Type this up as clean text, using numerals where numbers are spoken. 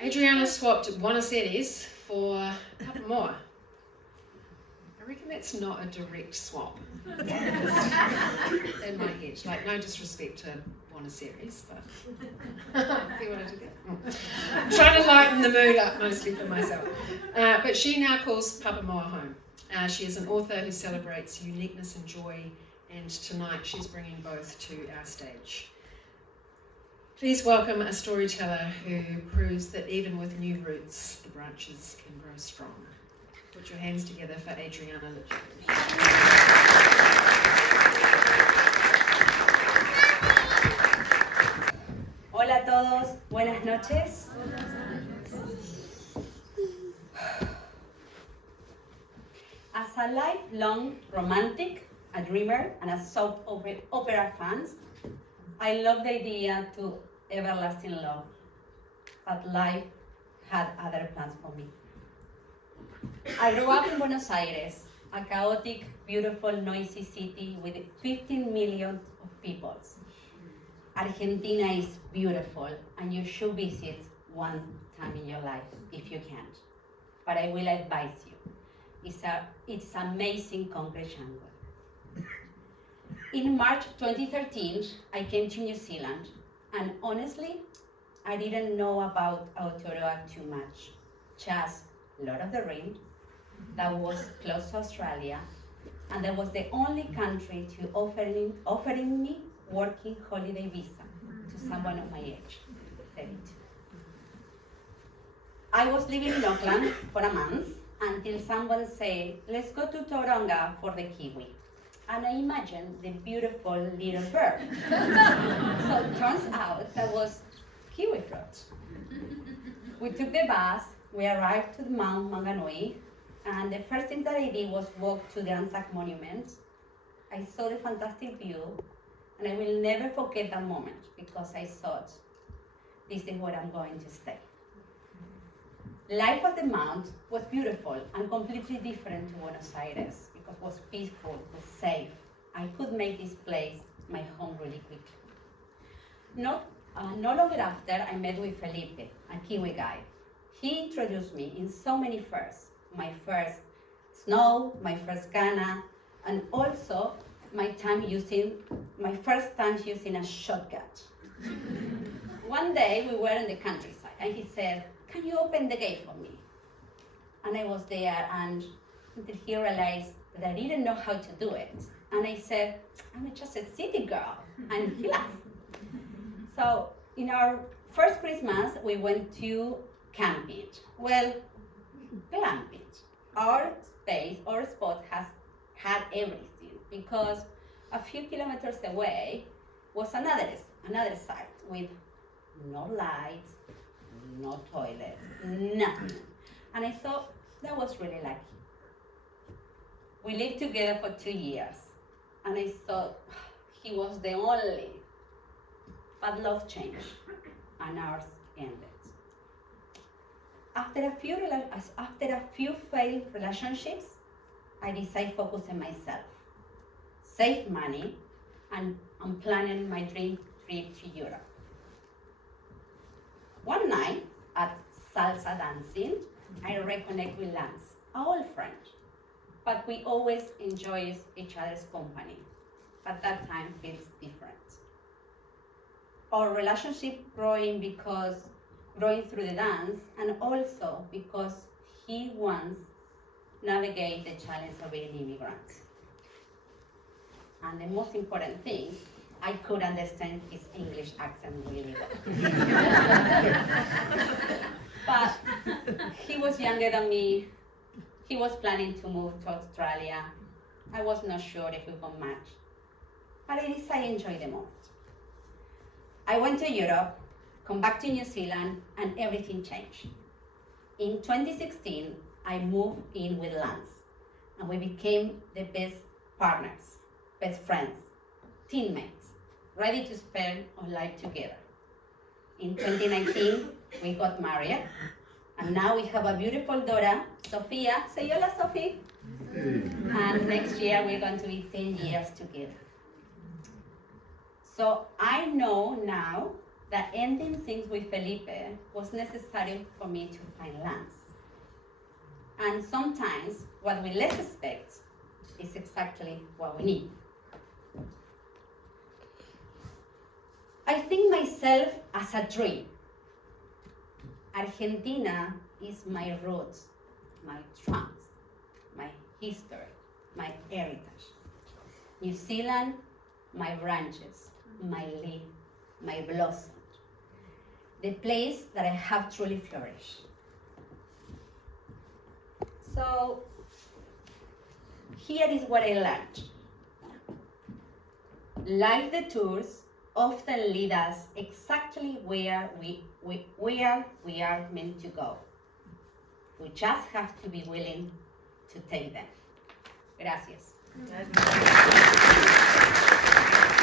Adriana swapped Buenos Aires for Papamoa. I reckon that's not a direct swap. In my head. Like, no disrespect to Buenos Aires, but see what I did there? I'm trying to lighten the mood up mostly for myself. But she now calls Papamoa home. She is an author who celebrates uniqueness and joy, and tonight she's bringing both to our stage. Please welcome a storyteller who proves that even with new roots, the branches can grow strong. Put your hands together for Adriana Litchfield. Hola a todos, buenas noches. As a lifelong romantic, a dreamer, and a soap opera fan, I love the idea to everlasting love, but life had other plans for me. I grew up in Buenos Aires, a chaotic, beautiful, noisy city with 15 million of people. Argentina is beautiful, and you should visit one time in your life if you can't. But I will advise you. It's amazing concrete jungle. In March 2013, I came to New Zealand, and honestly, I didn't know about Aotearoa too much. Just Lord of the Rings, that was close to Australia, and that was the only country to offering me working holiday visa to someone of my age, 32. I was living in Auckland for a month until someone said, let's go to Tauranga for the kiwi. And I imagined the beautiful little bird. So it turns out that was kiwi fruit. We took the bus, we arrived to Mount Manganui, and the first thing that I did was walk to the Anzac Monument. I saw the fantastic view, and I will never forget that moment because I thought, this is where I'm going to stay. Life at the Mount was beautiful and completely different to Buenos Aires because it was peaceful, it was safe. I could make this place my home really quickly. No longer after, I met with Felipe, a Kiwi guy. He introduced me in so many firsts. My first snow, my first Ghana, and also my first time using a shotgun. One day we were in the countryside and he said, can you open the gate for me? And I was there and until he realized that I didn't know how to do it. And I said, I'm just a city girl. And he laughed. So in our first Christmas, we went to camping. Well, glamping. Our spot has had everything because a few kilometers away was another site with no lights, no toilet, nothing. And I thought that was really lucky. We lived together for 2 years, and I thought he was the only. But love changed, and ours ended. After a few failed relationships, I decided to focus on myself, save money, and I'm planning my dream trip to Europe. One night at salsa dancing, I reconnect with Lance, our old friend, but we always enjoy each other's company. But that time feels different. Our relationship growing through the dance, and also because he once navigated the challenge of being an immigrant. And the most important thing, I could understand his English accent really well. But he was younger than me. He was planning to move to Australia. I was not sure if we could match. But I decided to enjoy the moment. I went to Europe, come back to New Zealand, and everything changed. In 2016, I moved in with Lance, and we became the best partners, best friends, teammates, ready to spend our life together. In 2019, we got married, and now we have a beautiful daughter, Sofia. Say hola, Sophie. And next year, we're going to be 10 years together. So I know now that ending things with Felipe was necessary for me to find lands. And sometimes what we less expect is exactly what we need. I think myself as a tree. Argentina is my roots, my trunks, my history, my heritage. New Zealand, my branches, my leaf, my blossom. The place that I have truly flourished. So, here is what I learned. Life detours often lead us exactly where we are meant to go. We just have to be willing to take them. Gracias.